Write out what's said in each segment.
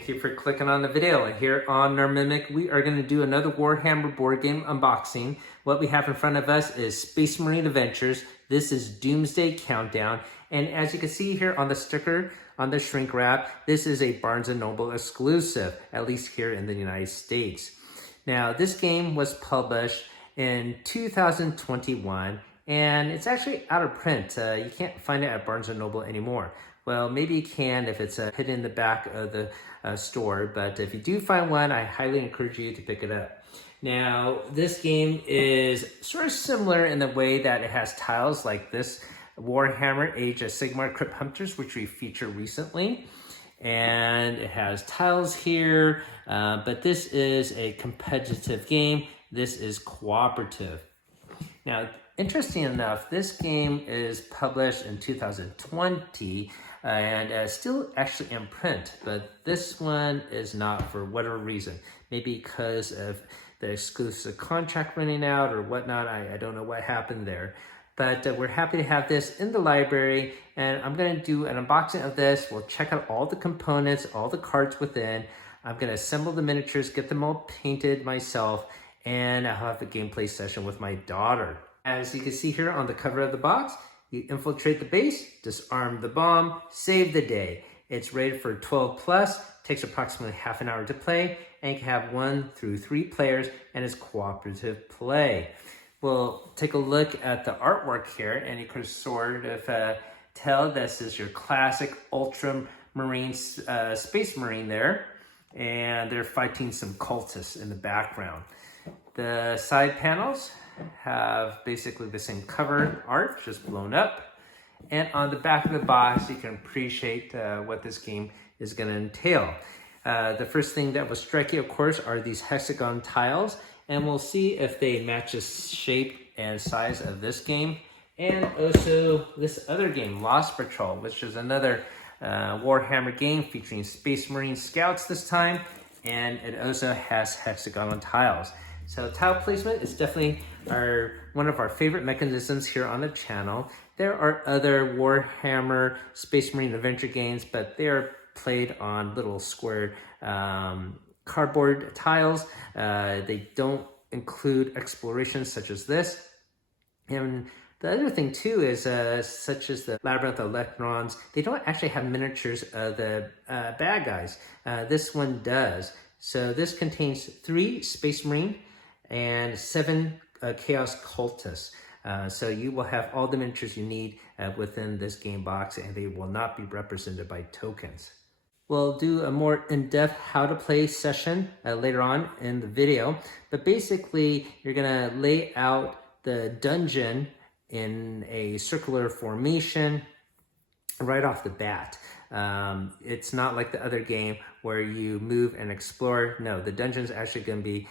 Thank you for clicking on the video. And here on Nerd Mimic, we are going to do another Warhammer board game unboxing. What we have in front of us is Space Marine Adventures. This is Doomsday Countdown. And as you can see here on the sticker, on the shrink wrap, this is a Barnes & Noble exclusive, at least here in the United States. Now, this game was published in 2021, and it's actually out of print. You can't find it at Barnes & Noble anymore. Well, maybe you can if it's hidden in the back of the store, but if you do find one, I highly encourage you to pick it up. Now, this game is sort of similar in the way that it has tiles like this Warhammer Age of Sigmar Crypt Hunters, which we featured recently. And it has tiles here, but this is a competitive game. This is cooperative. Now, interesting enough, this game is published in 2020 and still actually in print, but this one is not for whatever reason. Maybe because of the exclusive contract running out or whatnot. I don't know what happened there. But we're happy to have this in the library, and I'm going to do an unboxing of this. We'll check out all the components, all the cards within. I'm going to assemble the miniatures, get them all painted myself, and I'll have a gameplay session with my daughter. As you can see here on the cover of the box, you infiltrate the base, disarm the bomb, save the day. It's rated for 12 plus, takes approximately half an hour to play, and you can have 1 through 3 players, and it's cooperative play. We'll take a look at the artwork here, and you can sort of tell this is your classic ultramarine space marine there, and they're fighting some cultists in the background. The side panels have basically the same cover art, just blown up. And on the back of the box, you can appreciate what this game is going to entail. The first thing that will strike you, of course, are these hexagon tiles. And we'll see if they match the shape and size of this game. And also this other game, Lost Patrol, which is another Warhammer game featuring Space Marine Scouts this time. And it also has hexagonal tiles. So tile placement is definitely one of our favorite mechanisms here on the channel. There are other Warhammer Space Marine adventure games, but they are played on little square cardboard tiles. They don't include exploration such as this. And the other thing too is such as the Labyrinth of Electrons, they don't actually have miniatures of the bad guys. This one does. So this contains 3 Space Marine and 7 Chaos Cultists. So you will have all the miniatures you need within this game box, and they will not be represented by tokens. We'll do a more in-depth how to play session later on in the video, but basically you're gonna lay out the dungeon in a circular formation right off the bat. It's not like the other game where you move and explore. No, the dungeon's actually gonna be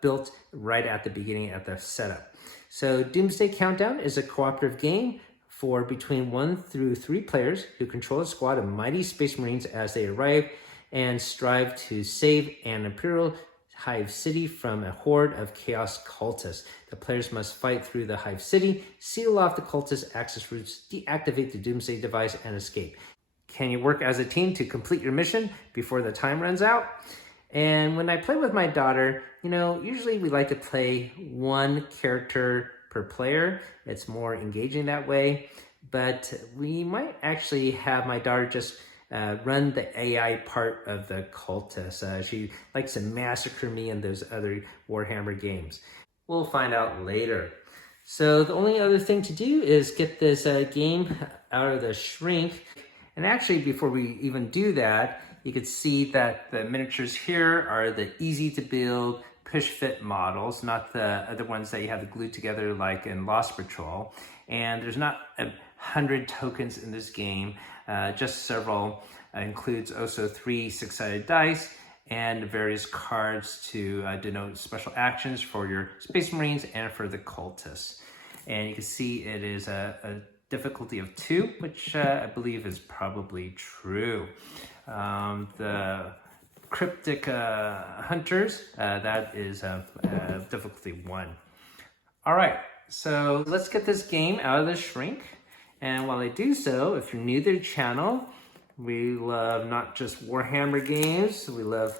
built right at the beginning at the setup. So Doomsday Countdown is a cooperative game for between 1 through 3 players who control a squad of mighty Space Marines as they arrive and strive to save an Imperial Hive City from a horde of Chaos Cultists. The players must fight through the Hive City, seal off the cultist access routes, deactivate the Doomsday device, and escape. Can you work as a team to complete your mission before the time runs out? And when I play with my daughter, you know, usually we like to play 1 character per player. It's more engaging that way, but we might actually have my daughter just run the AI part of the cultist. She likes to massacre me in those other Warhammer games. We'll find out later. So the only other thing to do is get this game out of the shrink. And actually, before we even do that, you can see that the miniatures here are the easy to build, push fit models, not the other ones that you have to glue together like in Lost Patrol. And there's not 100 tokens in this game, just several. Includes also 3 6-sided dice and various cards to denote special actions for your Space Marines and for the cultists. And you can see it is a difficulty of 2, which I believe is probably true. The Cryptic Hunters, that is difficulty 1. All right, so let's get this game out of the shrink. And while I do so, if you're new to the channel, We love not just Warhammer games, we love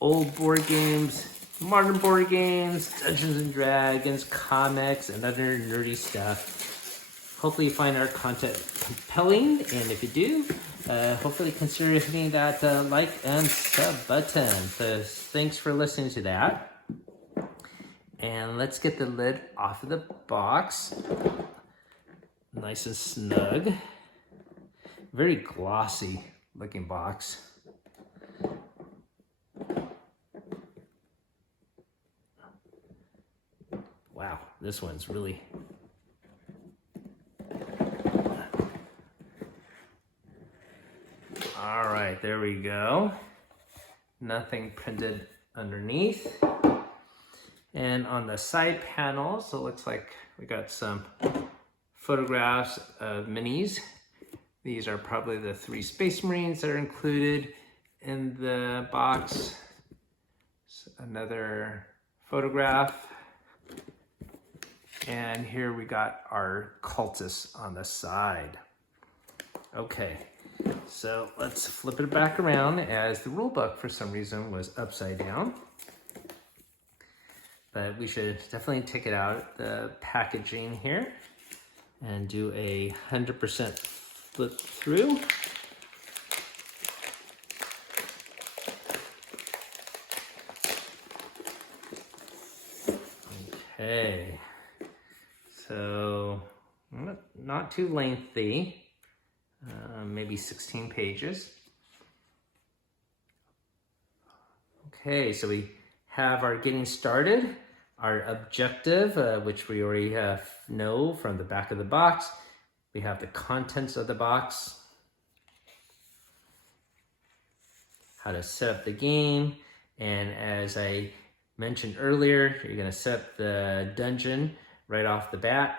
old board games, modern board games, Dungeons and Dragons, comics, and other nerdy stuff. Hopefully you find our content compelling, and if you do, hopefully consider hitting that like and sub button. So thanks for listening to that. And let's get the lid off of the box. Nice and snug. Very glossy looking box. Wow, this one's really... All right, there we go. Nothing printed underneath. And on the side panels, it looks like we got some photographs of minis. These are probably the 3 Space Marines that are included in the box. Another photograph. And here we got our cultists on the side. Okay, so let's flip it back around, as the rule book for some reason was upside down. But we should definitely take it out, the packaging here, and do a 100% flip through. Okay, so not too lengthy, maybe 16 pages. Okay, so we have our getting started, our objective, which we already know from the back of the box. We have the contents of the box, how to set up the game, and as I mentioned earlier, you're going to set up the dungeon right off the bat.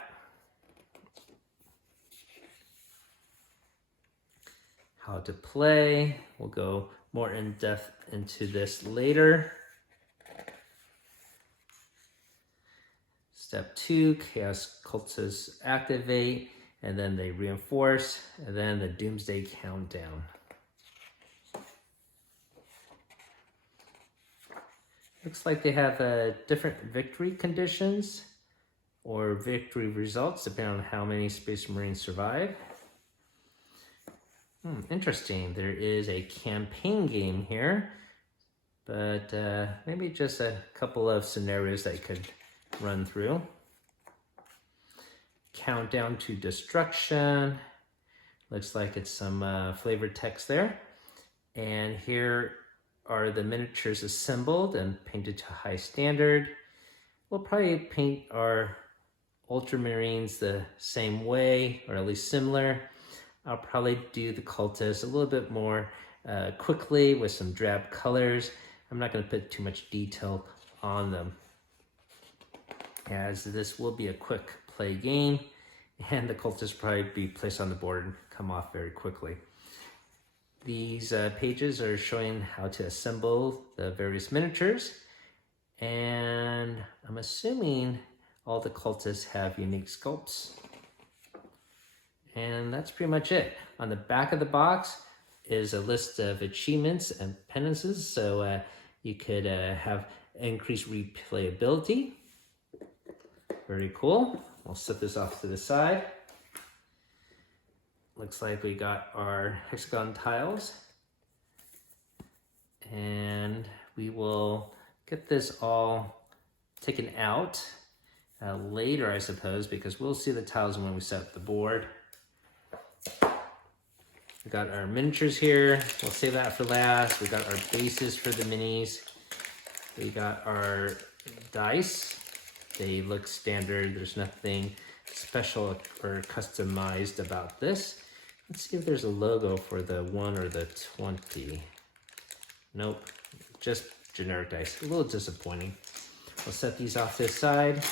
How to play, we'll go more in depth into this later. Step 2, Chaos Cultists activate, and then they reinforce, and then the Doomsday countdown. Looks like they have different victory conditions or victory results depending on how many Space Marines survive. Interesting, there is a campaign game here, but maybe just a couple of scenarios that you could run through. Countdown to destruction. Looks like it's some flavored text there. And here are the miniatures assembled and painted to high standard. We'll probably paint our Ultramarines the same way, or at least similar. I'll probably do the cultists a little bit more quickly with some drab colors. I'm not going to put too much detail on them, as this will be a quick play game, and the cultists probably be placed on the board and come off very quickly. These pages are showing how to assemble the various miniatures, and I'm assuming all the cultists have unique sculpts. And that's pretty much it. On the back of the box is a list of achievements and penances, so you could have increased replayability. Very cool. I'll set this off to the side. Looks like we got our hexagon tiles. And we will get this all taken out later, I suppose, because we'll see the tiles when we set up the board. We got our miniatures here. We'll save that for last. We got our bases for the minis. We got our dice. They look standard. There's nothing special or customized about this. Let's see if there's a logo for the 1 or the 20. Nope, just generic dice. A little disappointing. We'll set these off to the side.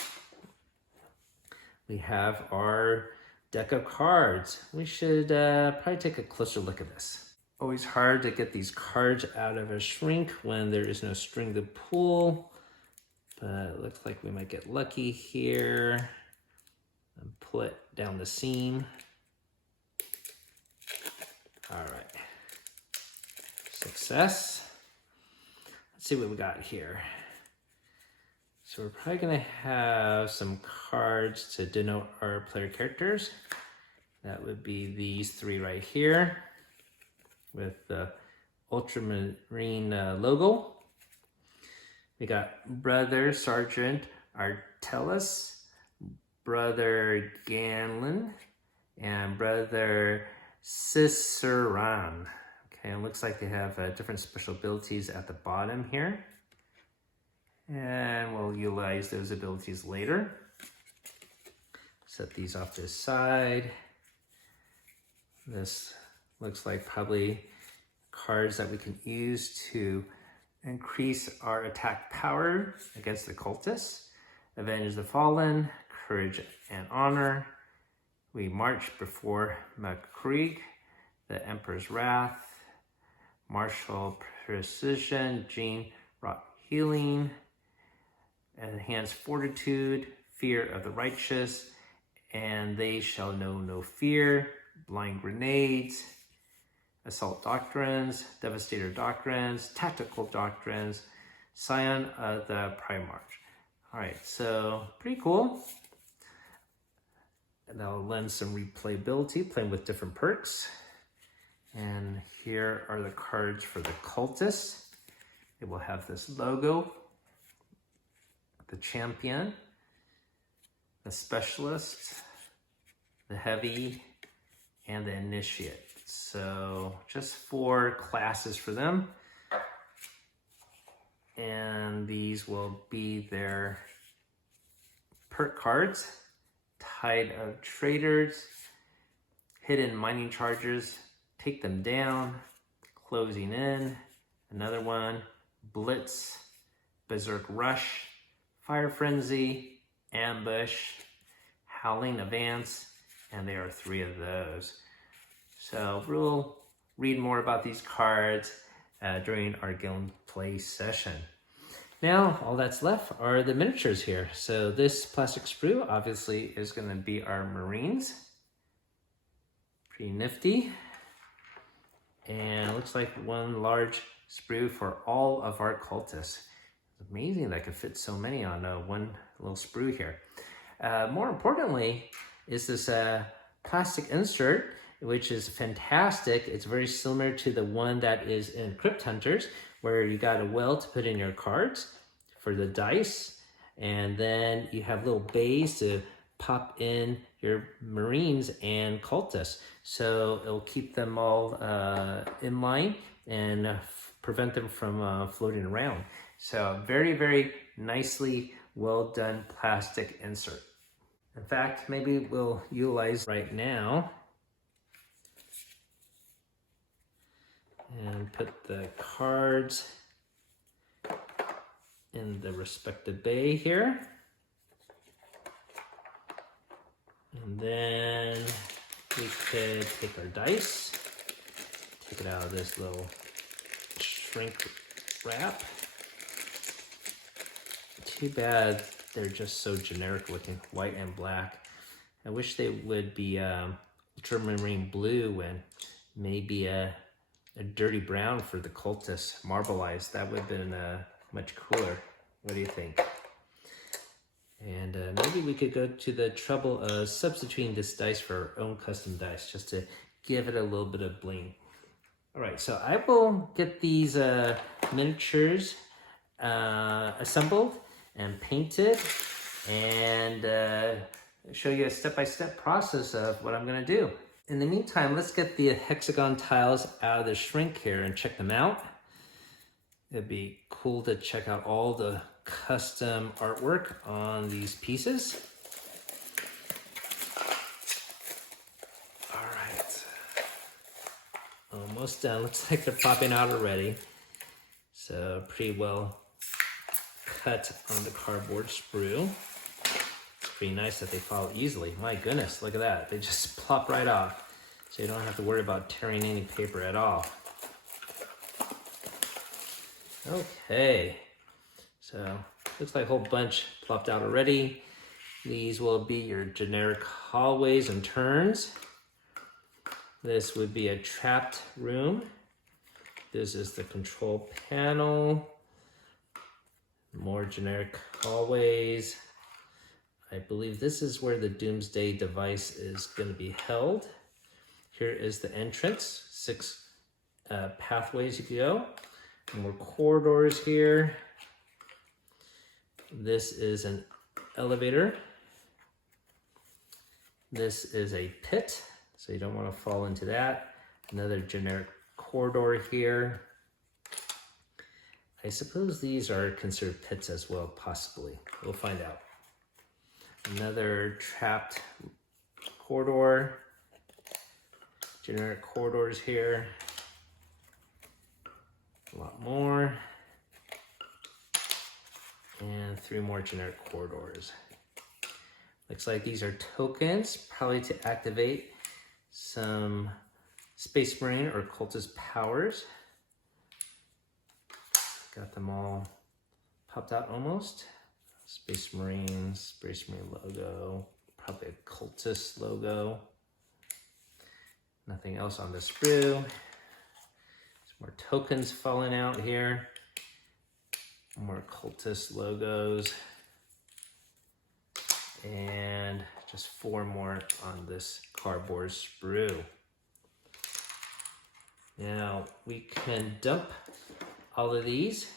We have our deck of cards. We should probably take a closer look at this. Always hard to get these cards out of a shrink when there is no string to pull, but it looks like we might get lucky here and pull it down the seam. All right. success. Let's see what we got here. So we're probably gonna have some cards to denote our player characters. That would be these three right here with the Ultramarine logo. We got Brother Sergeant Artellus, Brother Ganlin, and Brother Ciceran. Okay, it looks like they have different special abilities at the bottom here. And we'll utilize those abilities later. Set these off to the side. This looks like probably cards that we can use to increase our attack power against the cultists. Avenge the Fallen, Courage and Honor. We march before McCreek, the Emperor's Wrath, Martial Precision, Gene Rock Healing, Enhanced Fortitude, Fear of the Righteous, and They Shall Know No Fear, Blind Grenades, Assault Doctrines, Devastator Doctrines, Tactical Doctrines, Scion of the Primarch. All right, so pretty cool. And that'll lend some replayability, playing with different perks. And here are the cards for the cultists. It will have this logo, the champion, the specialist, the heavy, and the initiate. So just 4 classes for them. And these will be their perk cards. Tide of Traders, Hidden Mining Chargers, Take Them Down, Closing In, another one, Blitz, Berserk Rush, Fire Frenzy, Ambush, Howling Advance, and there are 3 of those. So we'll read more about these cards during our gameplay session. Now, all that's left are the miniatures here. So this plastic sprue obviously is going to be our Marines. Pretty nifty. And it looks like one large sprue for all of our cultists. It's amazing that I could fit so many on one little sprue here. More importantly is this plastic insert, which is fantastic. It's very similar to the one that is in Crypt Hunters, where you got a well to put in your cards for the dice, and then you have little bays to pop in your Marines and cultists. So it'll keep them all in line and prevent them from floating around. So very, very nicely well done plastic insert. In fact, maybe we'll utilize right now and put the cards in the respective bay here. And then we could take our dice, take it out of this little shrink wrap. Too bad they're just so generic looking, white and black. I wish they would be ultramarine blue and maybe a dirty brown for the cultists, marbleized. That would have been much cooler. What do you think? And maybe we could go to the trouble of substituting this dice for our own custom dice, just to give it a little bit of bling. All right, so I will get these miniatures assembled and painted, and show you a step-by-step process of what I'm gonna do. In the meantime, let's get the hexagon tiles out of the shrink here and check them out. It'd be cool to check out all the custom artwork on these pieces. All right, almost done. Looks like they're popping out already. So pretty well cut on the cardboard sprue. It's pretty nice that they fall easily. My goodness, look at that. They just plop right off. So you don't have to worry about tearing any paper at all. Okay, so looks like a whole bunch plopped out already. These will be your generic hallways and turns. This would be a trapped room. This is the control panel. More generic hallways. I believe this is where the Doomsday device is going to be held. Here is the entrance. 6 pathways you can go. More corridors here. This is an elevator. This is a pit, so you don't want to fall into that. Another generic corridor here. I suppose these are considered pits as well, possibly. We'll find out. Another trapped corridor. Generic corridors here. A lot more. And 3 more generic corridors. Looks like these are tokens, probably to activate some Space Marine or Cultist powers. Got them all popped out almost. Space Marine logo, probably a Cultist logo. Nothing else on the sprue. Some more tokens falling out here. More Cultist logos. And just 4 more on this cardboard sprue. Now we can dump all of these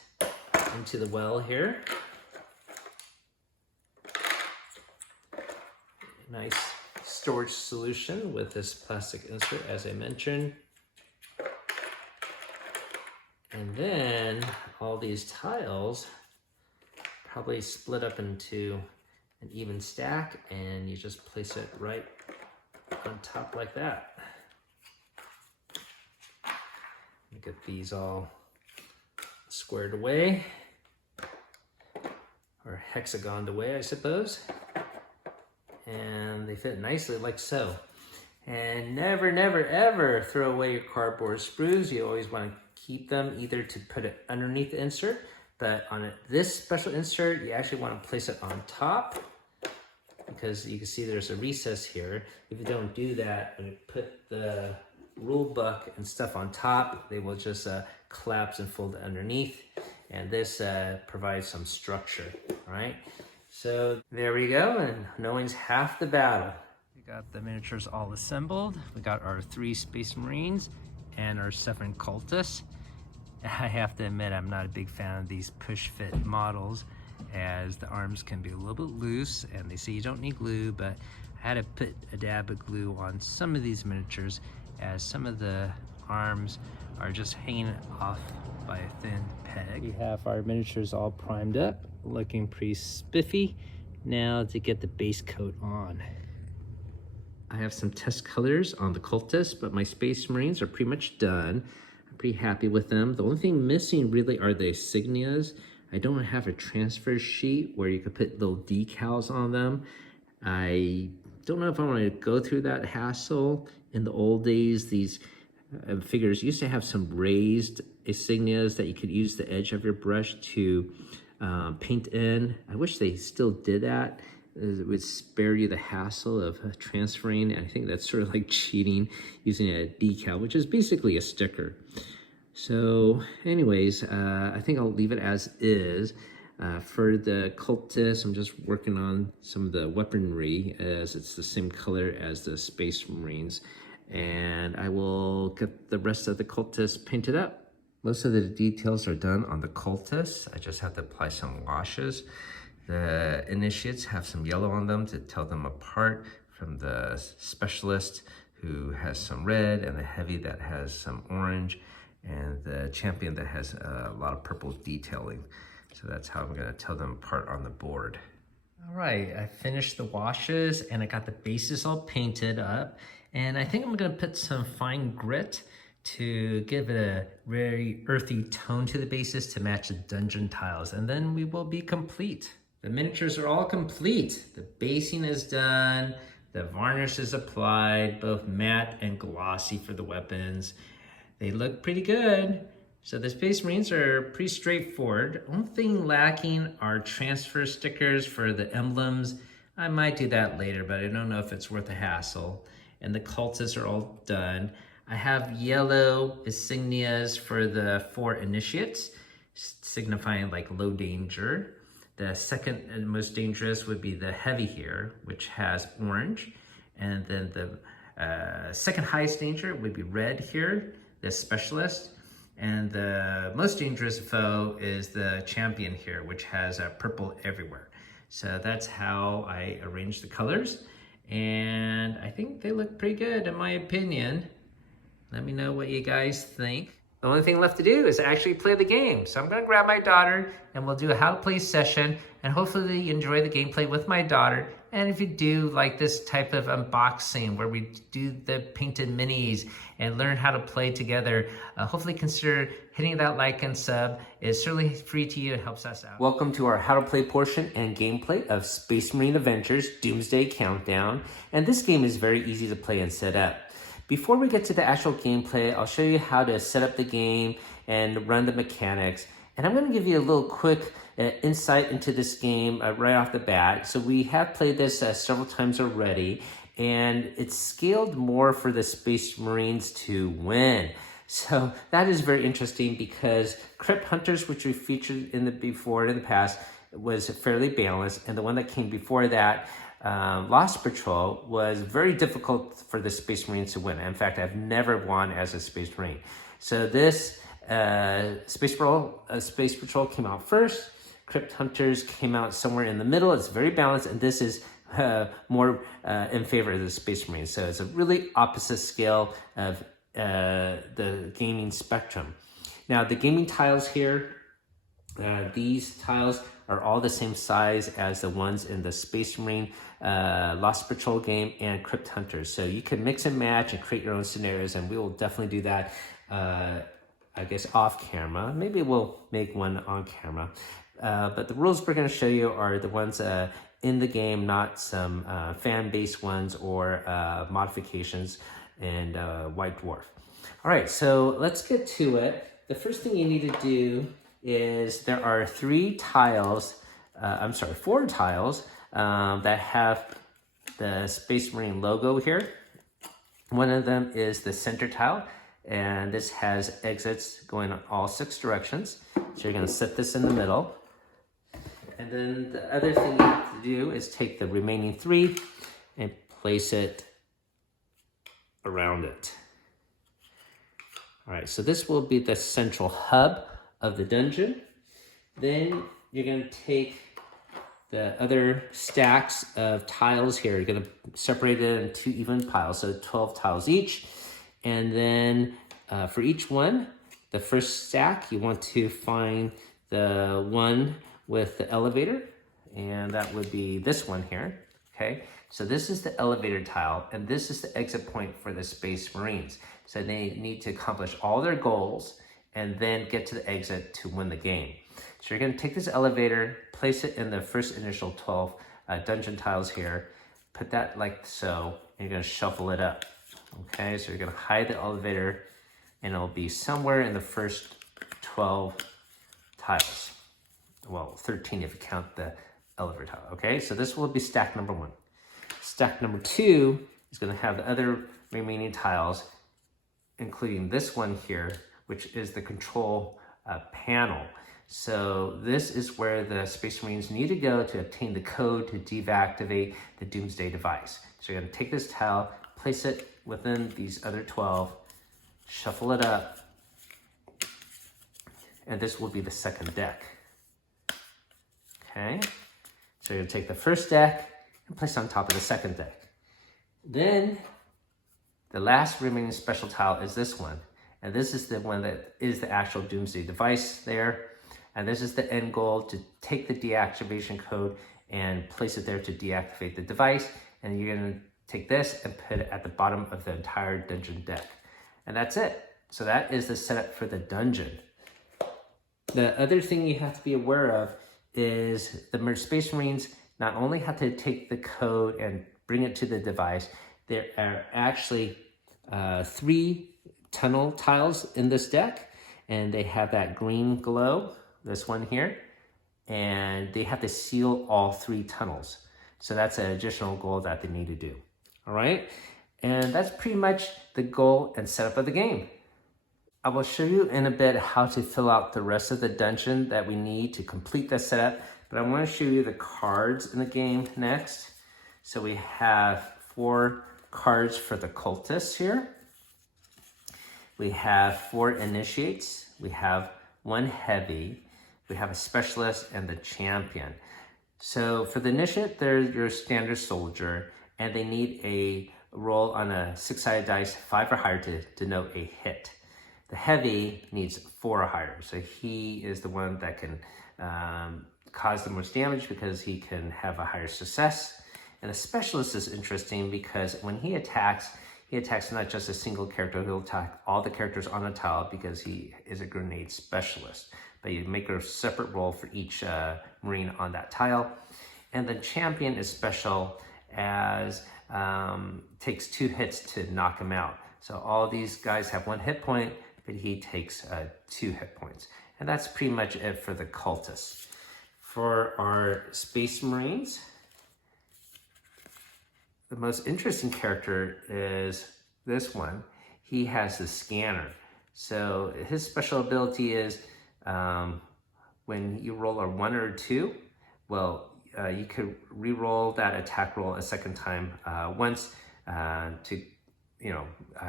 into the well here. Nice storage solution with this plastic insert, as I mentioned. And then all these tiles probably split up into an even stack, and you just place it right on top like that. Get these all squared away, or hexagoned away, I suppose. And they fit nicely like so. And never, never, ever throw away your cardboard sprues. You always want to keep them either to put it underneath the insert, but on this special insert, you actually want to place it on top, because you can see there's a recess here. If you don't do that, when you put the rule book and stuff on top, they will just collapse and fold underneath. And this provides some structure, all right? So there we go, and knowing's half the battle. We got the miniatures all assembled. We got our 3 Space Marines and our 7 cultists. I have to admit, I'm not a big fan of these push-fit models, as the arms can be a little bit loose, and they say you don't need glue, but I had to put a dab of glue on some of these miniatures, as some of the arms are just hanging off by a thin peg. We have our miniatures all primed up, looking pretty spiffy. Now to get the base coat on. I have some test colors on the cultists, but my Space Marines are pretty much done. I'm pretty happy with them. The only thing missing really are the insignias. I don't have a transfer sheet where you could put little decals on them. I don't know if I want to go through that hassle. In the old days, these figures used to have some raised insignias that you could use the edge of your brush to paint in. I wish they still did that. It would spare you the hassle of transferring. I think that's sort of like cheating using a decal, which is basically a sticker. So anyways, I think I'll leave it as is. For the cultists, I'm just working on some of the weaponry, as it's the same color as the Space Marines. And I will get the rest of the cultists painted up. Most of the details are done on the cultists. I just have to apply some washes. The initiates have some yellow on them to tell them apart from the specialist, who has some red, and the heavy that has some orange, and the champion that has a lot of purple detailing. So that's how I'm gonna tell them apart on the board. All right, I finished the washes and I got the bases all painted up. And I think I'm gonna put some fine grit to give it a very earthy tone to the bases to match the dungeon tiles. And then we will be complete. The miniatures are all complete. The basing is done. The varnish is applied, both matte and glossy for the weapons. They look pretty good. So the Space Marines are pretty straightforward. Only thing lacking are transfer stickers for the emblems. I might do that later, but I don't know if it's worth the hassle. And the cultists are all done. I have yellow insignias for the 4 initiates, signifying like low danger. The second and most dangerous would be the heavy here, which has orange. And then the second highest danger would be red here, the specialist. And the most dangerous foe is the champion here, which has purple everywhere. So that's how I arranged the colors. And I think they look pretty good in my opinion. Let me know what you guys think. The only thing left to do is actually play the game. So I'm gonna grab my daughter and we'll do a how to play session, and hopefully you enjoy the gameplay with my daughter. And if you do like this type of unboxing where we do the painted minis and learn how to play together, hopefully consider hitting that like and sub. It's certainly free to you, it helps us out. Welcome to our how to play portion and gameplay of Space Marine Adventures Doomsday Countdown. And this game is very easy to play and set up. Before we get to the actual gameplay, I'll show you how to set up the game and run the mechanics. And I'm going to give you a little quick insight into this game right off the bat. So we have played this several times already, and it's scaled more for the Space Marines to win. So that is very interesting because Crypt Hunters, which we featured in the past, was fairly balanced, and the one that came before that, Lost Patrol, was very difficult for the Space Marines to win. In fact, I've never won as a Space Marine. So this Space Patrol came out first. Crypt Hunters came out somewhere in the middle. It's very balanced, and this is more in favor of the Space Marines. So it's a really opposite scale of the gaming spectrum. Now, the gaming tiles here, these tiles are all the same size as the ones in the Space Marine Lost Patrol game and Crypt Hunters. So you can mix and match and create your own scenarios, and we will definitely do that, I guess, off camera. Maybe we'll make one on camera. But the rules we're going to show you are the ones in the game, not some fan-based ones or modifications and White Dwarf. All right, so let's get to it. The first thing you need to do is there are 4 tiles that have the Space Marine logo here. One of them is the center tile, and this has exits going in all 6 directions. So you're going to set this in the middle. And then the other thing you have to do is take the remaining 3 and place it around it. All right, so this will be the central hub of the dungeon. Then you're going to take the other stacks of tiles here. You're going to separate it into even piles, so 12 tiles each. And then for each one, the first stack, you want to find the one with the elevator, and that would be this one here, okay? So this is the elevator tile, and this is the exit point for the Space Marines. So they need to accomplish all their goals and then get to the exit to win the game. So you're going to take this elevator, place it in the first initial 12 dungeon tiles here, put that like so, and you're going to shuffle it up. Okay, so you're going to hide the elevator, and it'll be somewhere in the first 12 tiles. Well, 13 if you count the elevator tile. Okay, so this will be stack number 1. Stack number 2 is going to have the other remaining tiles, including this one here, which is the control panel. So this is where the Space Marines need to go to obtain the code to deactivate the Doomsday device. So you're going to take this tile, place it within these other 12, shuffle it up, and this will be the second deck. Okay, so you're going to take the first deck and place it on top of the second deck. Then the last remaining special tile is this one. And this is the one that is the actual Doomsday device there. And this is the end goal, to take the deactivation code and place it there to deactivate the device. And you're going to take this and put it at the bottom of the entire dungeon deck. And that's it. So that is the setup for the dungeon. The other thing you have to be aware of is the Space Marines not only have to take the code and bring it to the device, there are actually 3 tunnel tiles in this deck, and they have that green glow, this one here, and they have to seal all 3 tunnels. So that's an additional goal that they need to do. All right. And that's pretty much the goal and setup of the game. I will show you in a bit how to fill out the rest of the dungeon that we need to complete the setup, but I want to show you the cards in the game next. So we have 4 cards for the cultists here. We have 4 initiates. We have 1 heavy. We have a specialist and the champion. So for the initiate, they're your standard soldier, and they need a roll on a 6-sided dice, 5 or higher to denote a hit. The heavy needs 4 or higher, so he is the one that can cause the most damage because he can have a higher success. And the specialist is interesting because when he attacks not just a single character, he'll attack all the characters on the tile because he is a grenade specialist. But you make a separate roll for each Marine on that tile. And the champion is special as takes 2 hits to knock him out. So all these guys have 1 hit point, but he takes 2 hit points. And that's pretty much it for the cultists. For our Space Marines, the most interesting character is this one. He has the scanner. So his special ability is when you roll a 1 or a 2, well, you could re-roll that attack roll a second time once to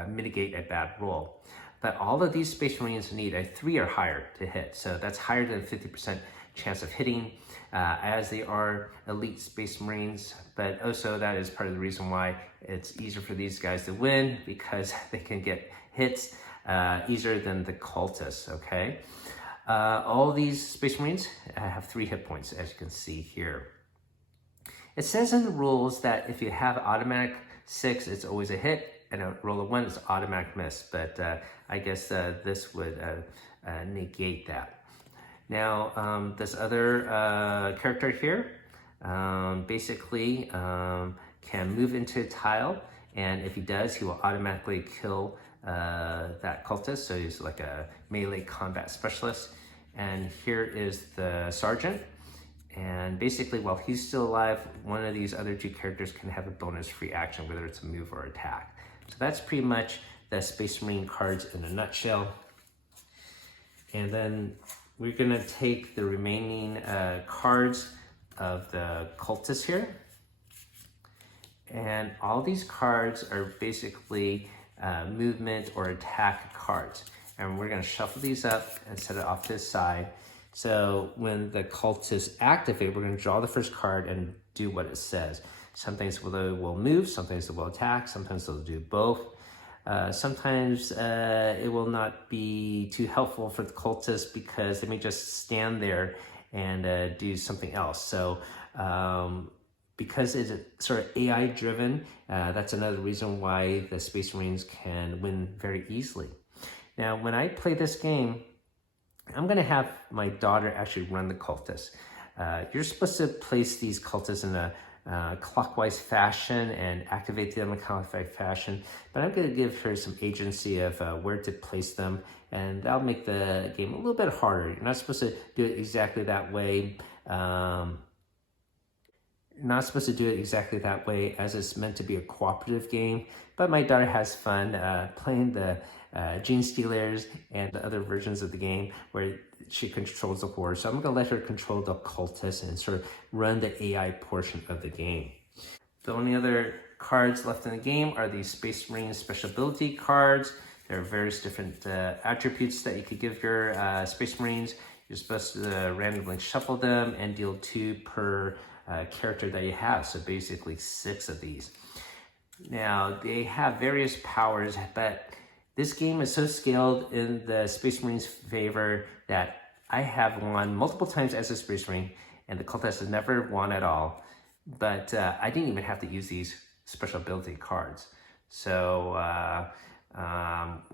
mitigate a bad roll. But all of these Space Marines need a 3 or higher to hit. So that's higher than 50% chance of hitting, as they are elite Space Marines. But also that is part of the reason why it's easier for these guys to win, because they can get hits easier than the cultists, okay? All these Space Marines have 3 hit points, as you can see here. It says in the rules that if you have automatic 6, it's always a hit, and a roll of 1 is automatic miss, but I guess this would negate that. Now, this other character here basically can move into a tile, and if he does, he will automatically kill that cultist, so he's like a melee combat specialist. And here is the sergeant, and basically while he's still alive, one of these other 2 characters can have a bonus free action, whether it's a move or attack. So that's pretty much the Space Marine cards in a nutshell. And then we're gonna take the remaining cards of the cultists here. And all these cards are basically movement or attack cards. And we're gonna shuffle these up and set it off to the side. So when the cultists activate, we're gonna draw the first card and do what it says. Sometimes they will move, sometimes they will attack, sometimes they'll do both. Sometimes it will not be too helpful for the cultists because they may just stand there and do something else. So because it's sort of AI driven, that's another reason why the Space Marines can win very easily. Now, when I play this game, I'm gonna have my daughter actually run the cultists. You're supposed to place these cultists in a clockwise fashion and activate them in a clockwise fashion, but I'm going to give her some agency of where to place them, and that'll make the game a little bit harder. You're not supposed to do it exactly that way. Not supposed to do it exactly that way, as it's meant to be a cooperative game, but my daughter has fun playing the Gene Stealers and the other versions of the game where she controls the horde. So I'm going to let her control the cultists and sort of run the AI portion of the game. The only other cards left in the game are these Space Marine special ability cards. There are various different attributes that you could give your Space Marines. You're supposed to randomly shuffle them and deal 2 per character that you have. So basically 6 of these. Now, they have various powers, but this game is so scaled in the Space Marine's favor that I have won multiple times as a Space Marine, and the cultist has never won at all. But I didn't even have to use these special ability cards. So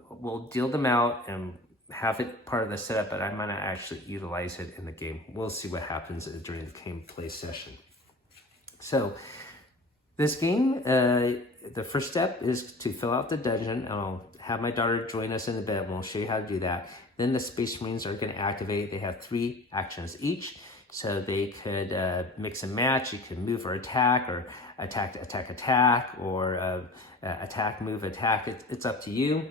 we'll deal them out and have it part of the setup, but I'm gonna actually utilize it in the game. We'll see what happens during the gameplay session. So this game, the first step is to fill out the dungeon. I'll have my daughter join us in a bit, and we'll show you how to do that. Then the Space Marines are going to activate. They have 3 actions each. So they could mix and match. You can move or attack, or attack, or attack, move, attack. It's up to you.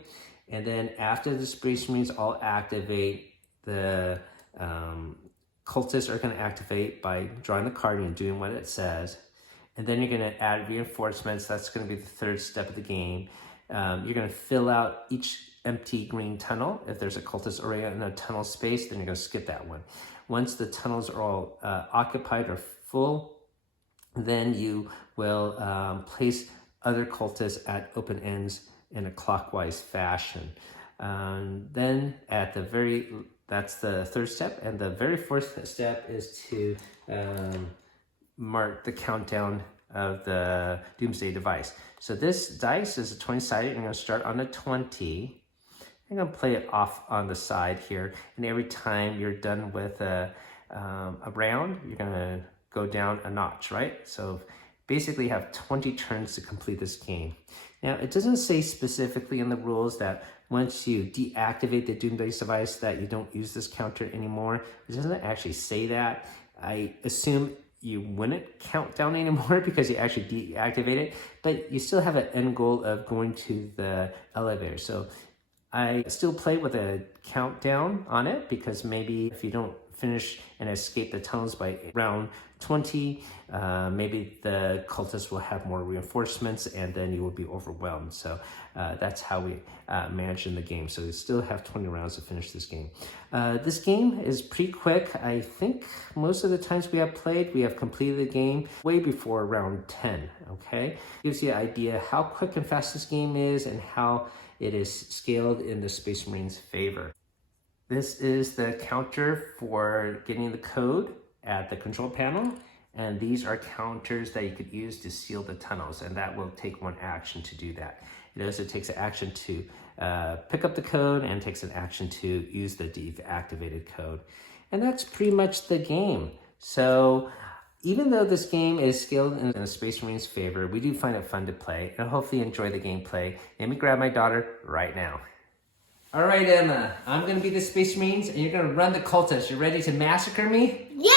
And then after the Space Marines all activate, the cultists are going to activate by drawing a card and doing what it says. And then you're going to add reinforcements. That's going to be the third step of the game. You're going to fill out each empty green tunnel. If there's a cultist already in a tunnel space, then you're going to skip that one. Once the tunnels are all occupied or full, then you will place other cultists at open ends in a clockwise fashion. Then at the that's the third step, and the very fourth step is to mark the countdown of the Doomsday device. So this dice is a 20-sided. I'm going to start on a 20. I'm going to play it off on the side here, and every time you're done with a round, you're going to go down a notch, right? So basically you have 20 turns to complete this game. Now, it doesn't say specifically in the rules that once you deactivate the Doomsday device that you don't use this counter anymore. It doesn't actually say that. I assume you wouldn't count down anymore because you actually deactivate it, but you still have an end goal of going to the elevator. So I still play with a countdown on it, because maybe if you don't finish and escape the tunnels by round 20, maybe the cultists will have more reinforcements and then you will be overwhelmed. So that's how we manage in the game. So we still have 20 rounds to finish this game. This game is pretty quick. I think most of the times we have played, we have completed the game way before round 10, okay? Gives you an idea how quick and fast this game is and how it is scaled in the Space Marines' favor. This is the counter for getting the code at the control panel, and these are counters that you could use to seal the tunnels, and that will take one action to do that. It also takes an action to pick up the code, and takes an action to use the deactivated code. And that's pretty much the game. So even though this game is scaled in the Space Marines' favor, we do find it fun to play, and hopefully enjoy the gameplay. Let me grab my daughter right now. All right, Emma, I'm going to be the Space Marines, and you're going to run the cultists. You ready to massacre me? Yeah!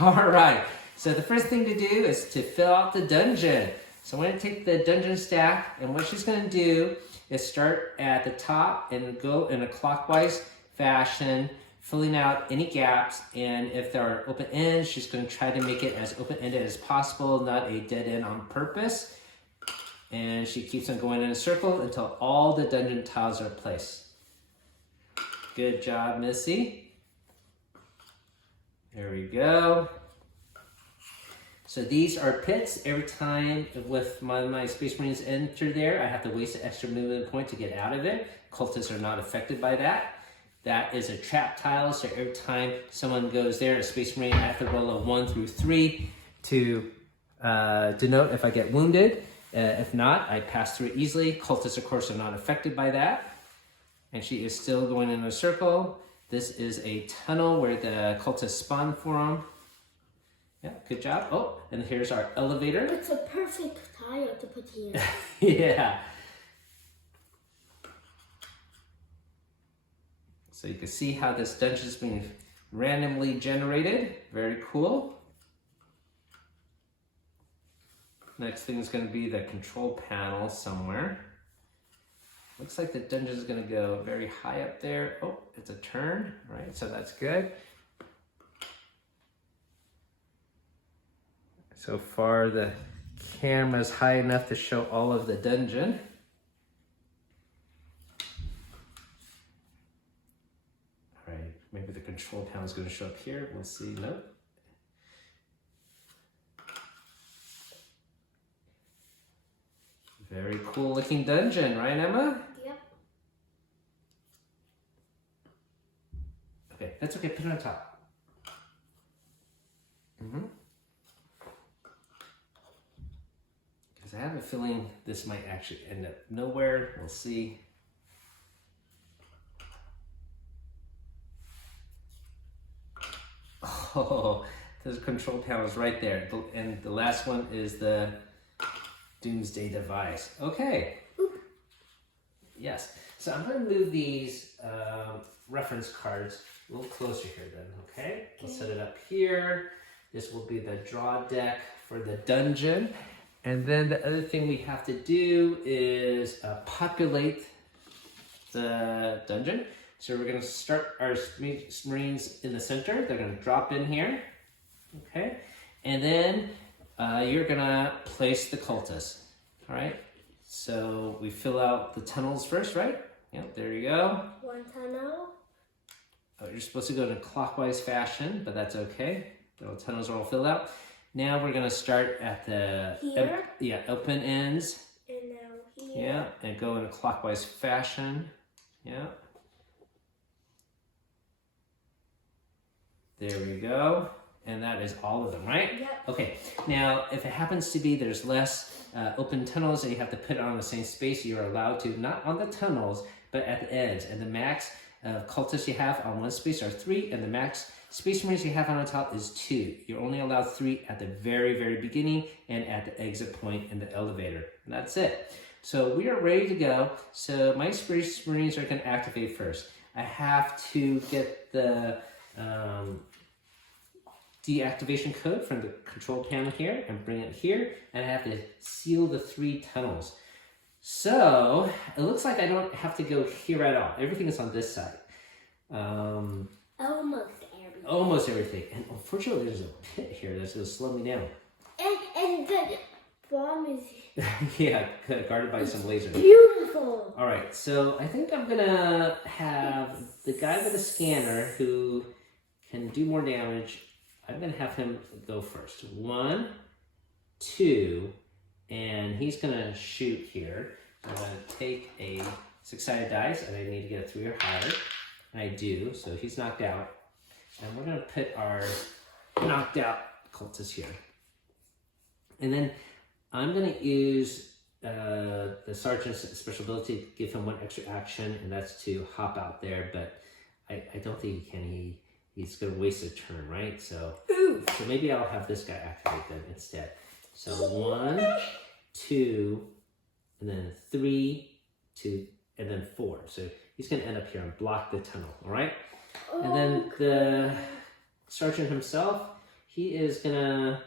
All right. So the first thing to do is to fill out the dungeon. So I'm going to take the dungeon stack, and what she's going to do is start at the top and go in a clockwise fashion, filling out any gaps, and if there are open ends, she's going to try to make it as open-ended as possible, not a dead end on purpose. And she keeps on going in a circle until all the dungeon tiles are placed. Good job, Missy. There we go. So these are pits. Every time with my Space Marines enter there, I have to waste an extra movement point to get out of it. Cultists are not affected by that. That is a trap tile, so every time someone goes there, a Space Marine, I have to roll a 1 through 3 to denote if I get wounded. If not, I pass through it easily. Cultists, of course, are not affected by that. And she is still going in a circle. This is a tunnel where the cultists spawn from. Yeah, good job. Oh, and here's our elevator. It's a perfect tile to put here. Yeah. So you can see how this dungeon is being randomly generated. Very cool. Next thing is going to be the control panel somewhere. Looks like the dungeon is going to go very high up there. Oh, it's a turn, right? So that's good. So far, the camera is high enough to show all of the dungeon. All right, maybe the control panel is going to show up here. We'll see. Nope. Very cool looking dungeon, right, Emma? Yep. Okay, that's okay. Put it on top. Because I have a feeling this might actually end up nowhere. We'll see. Oh, the control panel is right there. And the last one is the Doomsday device. Okay. Yes. So I'm going to move these reference cards a little closer here then, okay? We'll set it up here. This will be the draw deck for the dungeon. And then the other thing we have to do is populate the dungeon. So we're going to start our Marines in the center. They're going to drop in here, okay? And then you're going to place the cultists, all right? So we fill out the tunnels first, right? Yep, there you go. One tunnel. Oh, you're supposed to go in a clockwise fashion, but that's okay. The tunnels are all filled out. Now we're gonna start at the open ends. And now here. Yeah, and go in a clockwise fashion. Yeah. There we go. And that is all of them, right? Yep. Okay. Now, if it happens to be there's less open tunnels and you have to put it on the same space, you're allowed to, not on the tunnels, but at the ends. And the max cultists you have on one space are 3, and the max Space Marines you have on the top is 2. You're only allowed 3 at the very, very beginning and at the exit point in the elevator. And that's it. So we are ready to go. So my Space Marines are going to activate first. I have to get the deactivation code from the control panel here and bring it here. And I have to seal the 3 tunnels. So it looks like I don't have to go here at all. Everything is on this side. Almost everything. And unfortunately, there's a pit here that's going to slow me down. And the bomb is yeah, guarded by some lasers. beautiful. All right, so I think I'm going to have the guy with the scanner who can do more damage. I'm going to have him go first. 1, 2, and he's going to shoot here. I'm going to take a 6-sided dice, and I need to get a 3 or higher. And I do, so he's knocked out. And we're going to put our knocked out cultist here. And then I'm going to use the sergeant's special ability to give him 1 extra action, and that's to hop out there. But I don't think he can. He's going to waste a turn, right? So maybe I'll have this guy activate them instead. So 1, 2, and then 3, 2, and then 4. So he's going to end up here and block the tunnel, all right? And then the sergeant himself, he is going to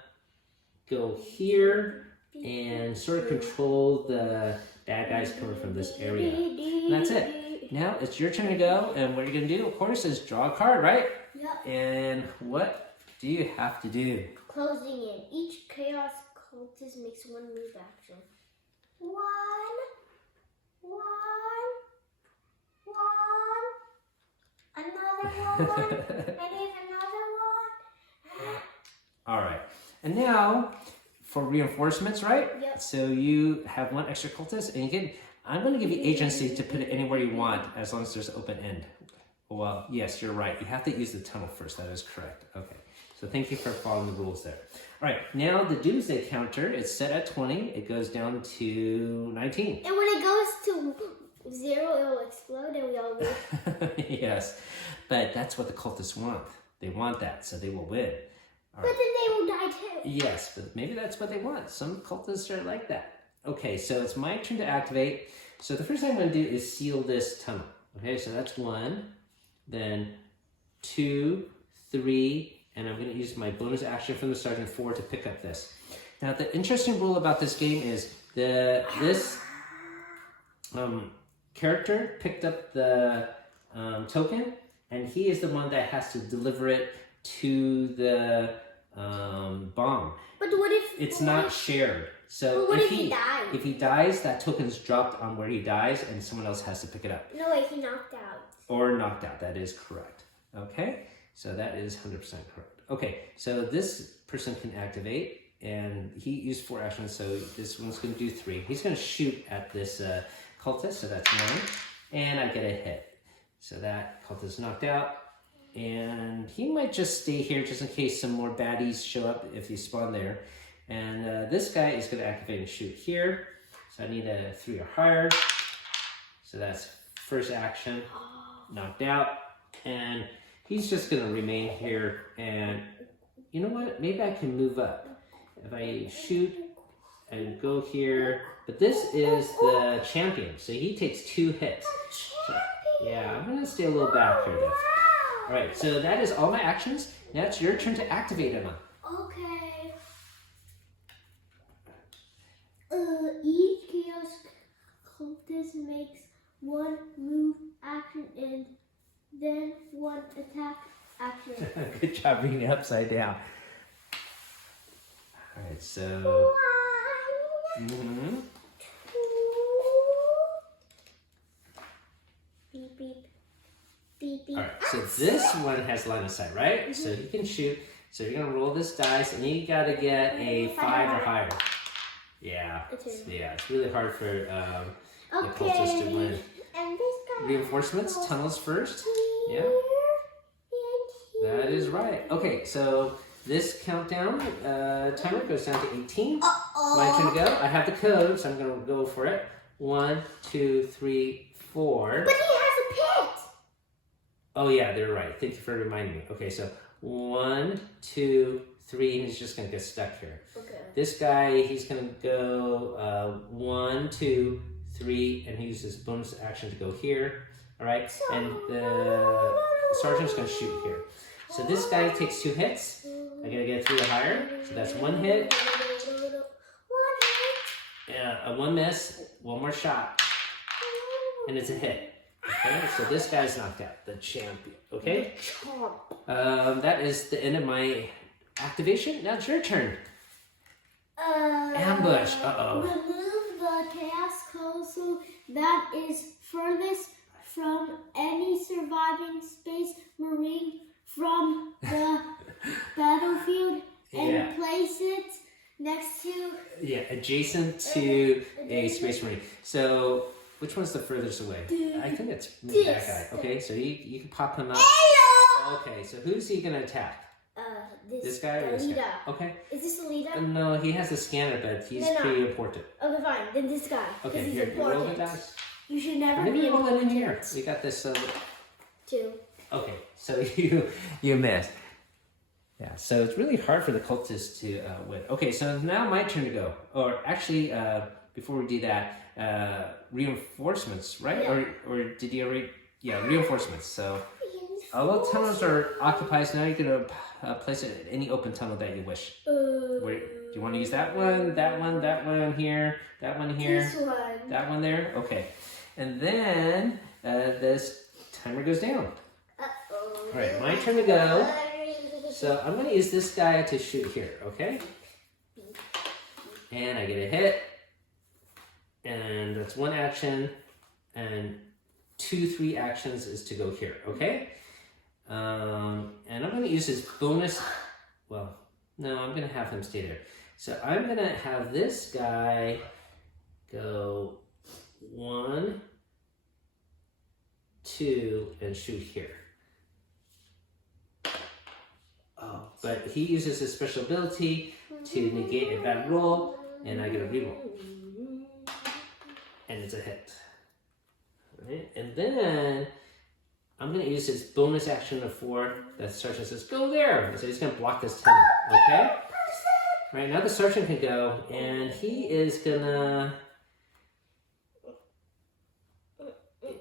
go here and sort of control the bad guys coming from this area. And that's it. Now it's your turn to go, and what you're going to do, of course, is draw a card, right? Yep. And what do you have to do? Closing in. Each chaos cultist makes 1 move action. 1, 1, 1. Another 1. And here's another 1. All right. And now for reinforcements, right? Yep. So you have 1 extra cultist, and you can. I'm going to give you agency to put it anywhere you want as long as there's open end. Well, yes, you're right. You have to use the tunnel first. That is correct. Okay. So thank you for following the rules there. All right. Now the Doomsday counter is set at 20. It goes down to 19. And when it goes to 0, it will explode and we all win. Yes. But that's what the cultists want. They want that, so they will win. All but right. then they will die too. Yes, but maybe that's what they want. Some cultists are like that. Okay, so it's my turn to activate. So the first thing I'm going to do is seal this tunnel. Okay, so that's 1, then 2, 3, and I'm going to use my bonus action from the sergeant 4 to pick up this. Now, the interesting rule about this game is this character picked up the token, and he is the one that has to deliver it to the bomb. But what if it's not shared? So what if he dies? If he dies, that token's dropped on where he dies, and someone else has to pick it up. No way, he knocked out. Or knocked out. That is correct. Okay, so that is 100% correct. Okay, so this person can activate, and he used 4 actions, so this one's going to do 3. He's going to shoot at this cultist, so that's 1, and I get a hit. So that cultist is knocked out, and he might just stay here just in case some more baddies show up if you spawn there. And this guy is going to activate and shoot here. So I need a 3 or higher. So that's first action, knocked out. And he's just going to remain here. And you know what? Maybe I can move up. If I shoot and go here. But this is the champion, so he takes 2 hits. So, yeah, I'm gonna stay a little back here though. All right, so that is all my actions. Now it's your turn to activate them. Okay. Each chaos cultist makes 1 move action and then 1 attack action. Good job reading it upside down. All right, so. Mm-hmm. Beep, beep. Beep, beep. All right, so this one has line of sight, right? Mm-hmm. So you can shoot. So you're gonna roll this dice, and you gotta get a 5 or higher. Yeah, it's really hard for the cultists to win. And this guy Reinforcements, tunnels first. Yeah, that is right. Okay, so this countdown timer goes down to 18. My turn to go. I have the code, so I'm gonna go for it. 1, 2, 3, 4. But he has a pit. Oh yeah, they're right. Thank you for reminding me. Okay, so 1, 2, 3, and he's just gonna get stuck here. Okay. This guy, he's gonna go 1, 2, 3, and he uses bonus action to go here. All right, and the sergeant's gonna shoot here. So this guy takes 2 hits. I gotta get a 3 or higher. So that's 1 hit. Yeah, 1 miss, 1 more shot, and it's a hit. Okay, so this guy's knocked out, the champion. Okay, that is the end of my activation. Now it's your turn. Ambush. Remove the chaos castle that is furthest from any surviving space marine from the battlefield and place it next to... Yeah, adjacent to a space marine. So, which one's the furthest away? I think it's that guy. Okay, so you can pop him up. Okay, so who's he going to attack? This guy or this guy? Okay. Is this the leader? No, he has a scanner, but he's pretty important. Okay, fine. Then this guy. Okay, he's here, you roll the important. dice. You should never Maybe be roll it in important. here. We got this. 2. Okay, so you missed. Yeah, so it's really hard for the cultists to win. Okay, so now my turn to go. Or actually, before we do that, reinforcements, right? Yeah. Or did you already? Yeah, reinforcements. So all the tunnels are occupied. So now you're gonna place it in any open tunnel that you wish. Where, do you want to use that one here, that one here, This one. that one there? Okay, and then this timer goes down. All right, my turn to go. So I'm going to use this guy to shoot here, okay? And I get a hit. And that's 1 action. And 2, 3 actions is to go here, okay? And I'm going to use his bonus. Well, no, I'm going to have him stay there. So I'm going to have this guy go 1, 2, and shoot here. Oh, but he uses his special ability to negate a bad roll, and I get a reroll. And it's a hit. Right? And then I'm going to use his bonus action of 4. The sergeant says, go there. So he's going to block this tunnel. Okay? Right, now the sergeant can go, and he is going to...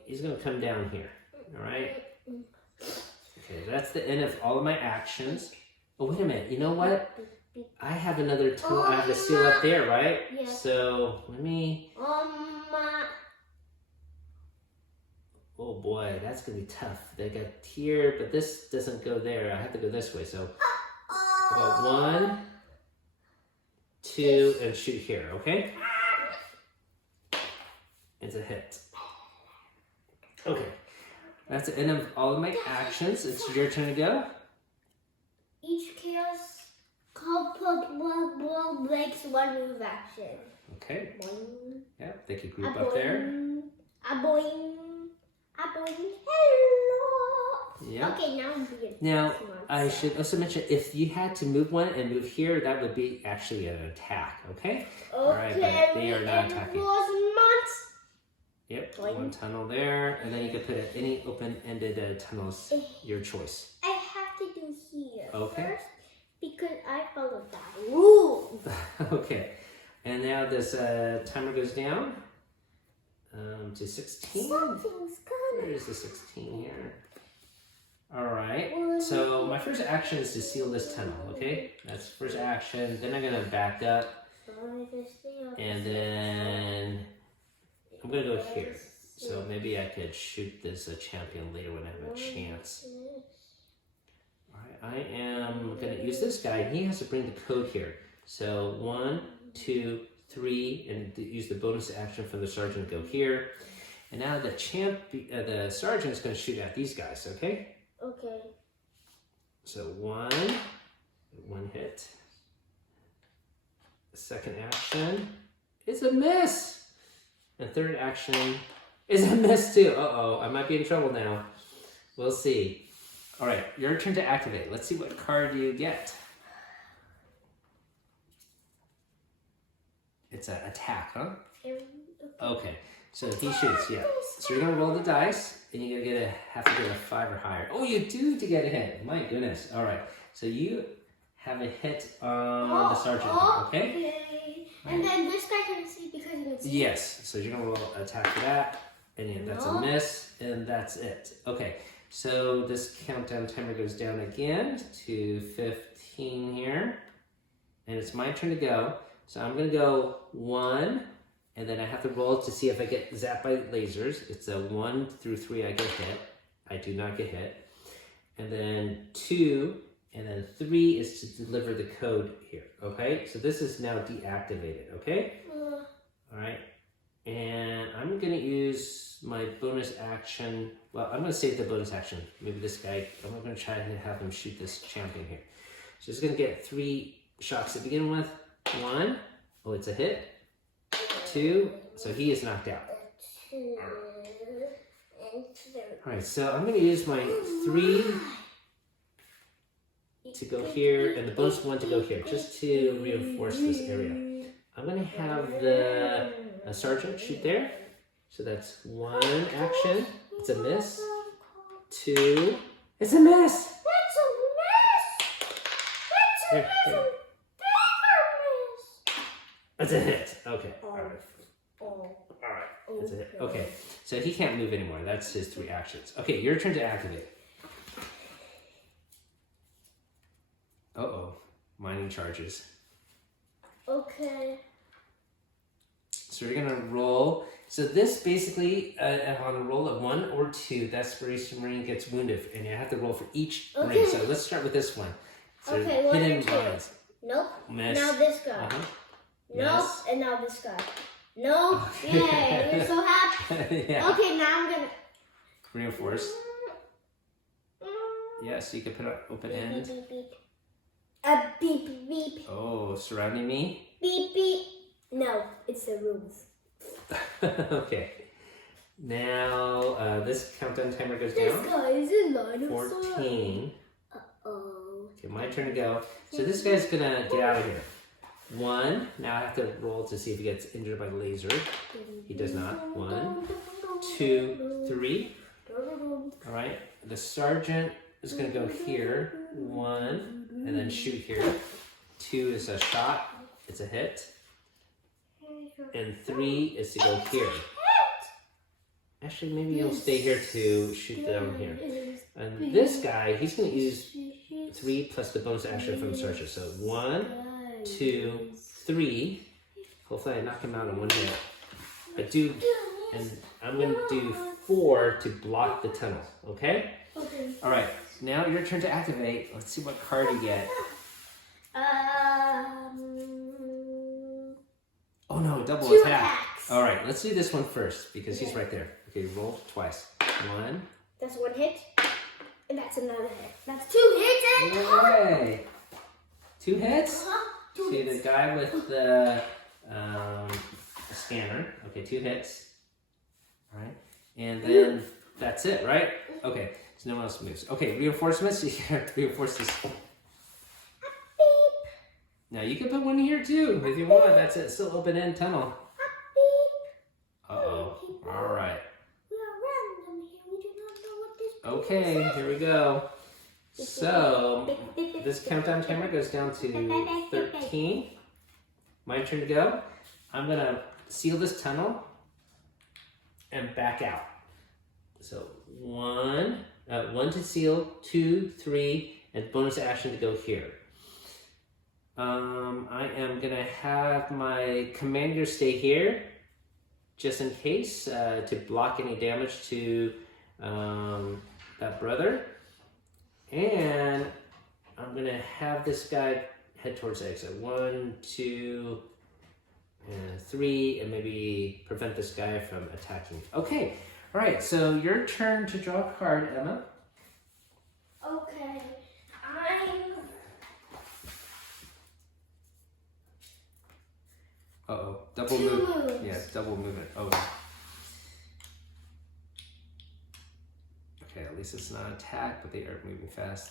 He's going to come down here. All right? Okay, that's the end of all of my actions. Oh, wait a minute. You know what? I have another tunnel I have to seal up there, right? Yeah. So, let me... Oh boy, that's going to be tough. They got here, but this doesn't go there. I have to go this way. So, about 1, 2, and shoot here, okay? It's a hit. Okay. That's the end of all of my actions. It's your turn to go. Each chaos cult makes 1 move action. Okay. Boing. Yeah, they could group up there. A boing. A boing. Hello. Yeah. Okay, now I'm being Now, I should also mention, if you had to move one and move here, that would be actually an attack, okay? All right, but they are not attacking. Yep, Boing. 1 tunnel there, and then you could put any open-ended tunnels, your choice. I have to do here Okay. first because I followed that rule. Okay. And now this timer goes down to 16. Something's coming. Where's the 16 here? All right, so my first action is to seal this tunnel, okay? That's the first action. Then I'm gonna back up, and then I'm gonna go here. So maybe I could shoot this champion later when I have a chance. All right, I am gonna use this guy. He has to bring the code here. So 1, 2, 3, and use the bonus action from the sergeant to go here. And now the sergeant is gonna shoot at these guys, okay? Okay. So one hit. The second action is a miss. And third action is a miss too. Uh-oh, I might be in trouble now. We'll see. All right, your turn to activate. Let's see what card you get. It's an attack, huh? Okay. So he shoots, yeah. So you're gonna roll the dice, and you're gonna have to get a 5 or higher. Oh, you do to get a hit. My goodness. All right. So you have a hit on the sergeant, okay? And then this guy can see because he can see. Yes. So you're gonna roll an attack for that, and yeah, that's a miss, and that's it. Okay. So this countdown timer goes down again to 15 here, and it's my turn to go. So I'm gonna go 1. And then I have to roll to see if I get zapped by lasers. It's a 1 through 3 I get hit. I do not get hit. And then 2, and then 3 is to deliver the code here, okay? So this is now deactivated, okay? All right. And I'm gonna use my bonus action. Well, I'm gonna save the bonus action. Maybe this guy, I'm gonna try to have him shoot this champion here. So he's gonna get 3 shots to begin with. 1, oh, it's a hit. 2, so he is knocked out. All right, so I'm going to use my 3 to go here and the bonus 1 to go here, just to reinforce this area. I'm going to have the sergeant shoot there. So that's 1 action. It's a miss. 2, it's a miss. That's a miss. That's a miss. It's a hit. Okay. All right. It's a hit. Okay. So he can't move anymore. That's his 3 actions. Okay, your turn to activate. Uh-oh. Mining charges. Okay. So you're gonna roll. So this basically, on a roll of 1 or 2, that Space Marine gets wounded, and you have to roll for each ring. So let's start with this one. So okay, 1 or 2. Lines. Nope. Miss. Now this guy. Nope, and now this guy. Nope. Yay, you're so happy. Yeah. Okay, now I'm gonna reinforce. Yeah, so you can put an open end. Beep, beep, beep. A beep, beep, beep. Oh, surrounding me? Beep, beep. No, it's the rules. Okay. Now, this countdown timer goes This down. guy is in line of 14. Uh-oh. Okay, my turn to go. So this guy's gonna get out of here. 1. Now I have to roll to see if he gets injured by the laser. He does not. 1, 2, 3. All right. The sergeant is going to go here. 1, and then shoot here. 2 is a shot. It's a hit. And 3 is to go here. Actually, maybe he'll stay here to shoot down here. And this guy, he's going to use 3 plus the bonus action from the sergeant. So 1, 2, 3. Hopefully I knock him out in 1 hit. And I'm going to do 4 to block the tunnel, okay? Okay. All right, now your turn to activate. Let's see what card you get. Oh no, double 2 attack. attacks. All right, let's do this one first because he's right there. Okay, roll twice. 1. That's 1 hit. And that's another hit. That's 2 hits and Yay! 2 hits? 2 See hits. the guy with the scanner. Okay, 2 hits. All right, and then that's it, right? Okay, so no one else moves. Okay, reinforcements. You have to reinforce this. Beep. Now you can put 1 here too if you want. That's it. Still open end tunnel. Beep. Uh-oh. All right. We are random here. We do not know what this Okay, here we go. So this countdown timer goes down to 13. My turn to go. I'm gonna seal this tunnel and back out. So one to seal, 2, 3, and bonus action to go here. I am gonna have my commander stay here, just in case, to block any damage to that brother. And I'm gonna have this guy head towards the exit. 1, 2, and 3, and maybe prevent this guy from attacking. Okay, all right, so your turn to draw a card, Emma. Okay, Uh-oh, double Two move. moves. Yeah, double movement. Oh. Okay, at least it's not an attack, but they are moving fast.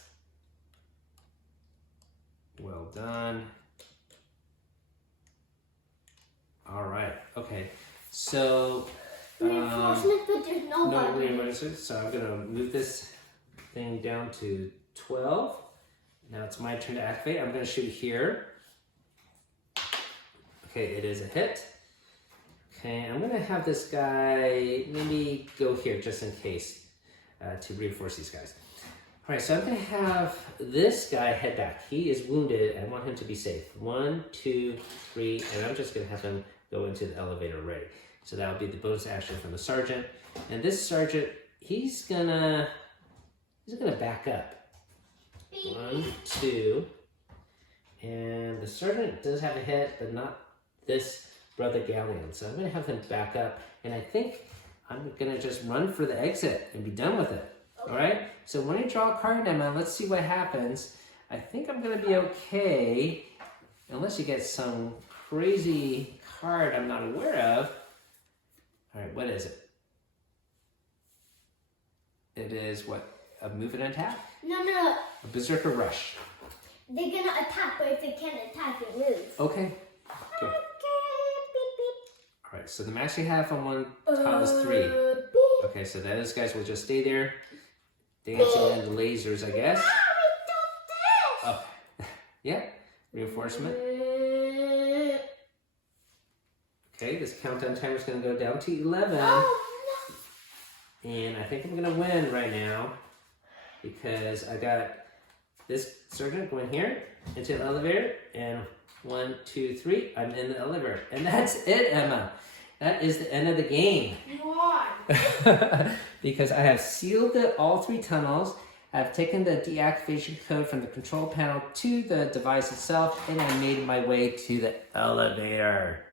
Well done. All right, okay. So, reinforcement, but there's no button. reinforcement. So I'm gonna move this thing down to 12. Now it's my turn to activate. I'm gonna shoot here. Okay, it is a hit. Okay, I'm gonna have this guy maybe go here just in case to reinforce these guys. All right, so I'm gonna have this guy head back. He is wounded. I want him to be safe. 1, 2, 3, and I'm just gonna have him go into the elevator array. So that'll be the bonus action from the sergeant. And this sergeant, he's gonna back up. 1, 2, and the sergeant does have a hit, but not this Brother Galleon. So I'm gonna have him back up, and I think I'm gonna just run for the exit and be done with it. Okay. All right, so when you draw a card, Emma, let's see what happens. I think I'm gonna be okay, unless you get some crazy card I'm not aware of. All right, what is it? It is what, a move and attack? No. A berserker rush. They're gonna attack, but if they can't attack, they move. Okay. Good. Okay, beep, beep. All right, so the max you have on one tile is 3. Beep. Okay, so those guys will just stay there, dancing in the lasers, I guess. Oh, yeah, reinforcement. Okay, this countdown timer is going to go down to 11. Oh, no. And I think I'm going to win right now because I got this sergeant going here into the elevator, and 1, 2, 3, I'm in the elevator. And that's it, Emma. That is the end of the game. You won. Because I have sealed all 3 tunnels, I've taken the deactivation code from the control panel to the device itself, and I made my way to the elevator.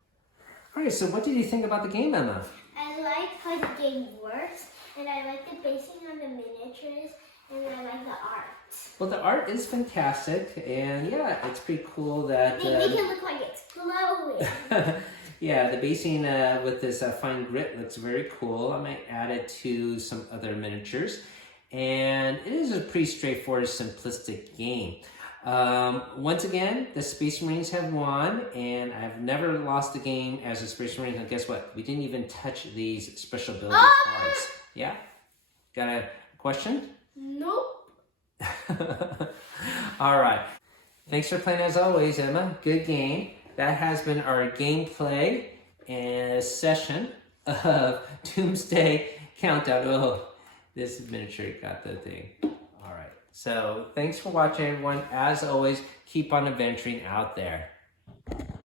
All right, so what did you think about the game, Emma? I like how the game works, and I like the basing on the miniatures, and I like the art. Well, the art is fantastic, and yeah, it's pretty cool that... They make it look like it's glowing. Yeah, the basing with this fine grit looks very cool. I might add it to some other miniatures. And it is a pretty straightforward, simplistic game. Once again, the Space Marines have won, and I've never lost a game as a Space Marine. And guess what? We didn't even touch these special ability cards. Yeah? Got a question? Nope. All right. Thanks for playing as always, Emma. Good game. That has been our gameplay and session of Doomsday Countdown. Oh, this miniature got the thing. All right. So thanks for watching, everyone. As always, keep on adventuring out there.